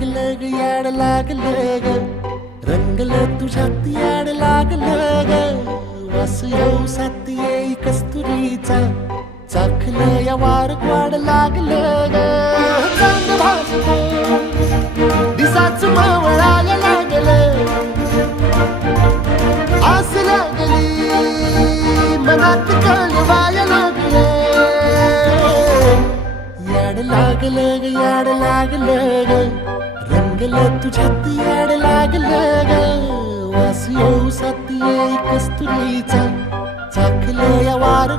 लागलं ग याड लागलं ग रंगलं तुझ्यात याड लागलं ग वास येऊ सात येई कस्तुरीचा चाखलं या वार वाड लागलं ग चांग भासतो दिसाच मावळायला लागलं आस लागली मनात कळवायला लागलं याड लागलं ग याड लागलं ग रंगलं तुझ्यात याड लागलं ग वास येऊ सात येई कस्तुरीचा चाखलं या वार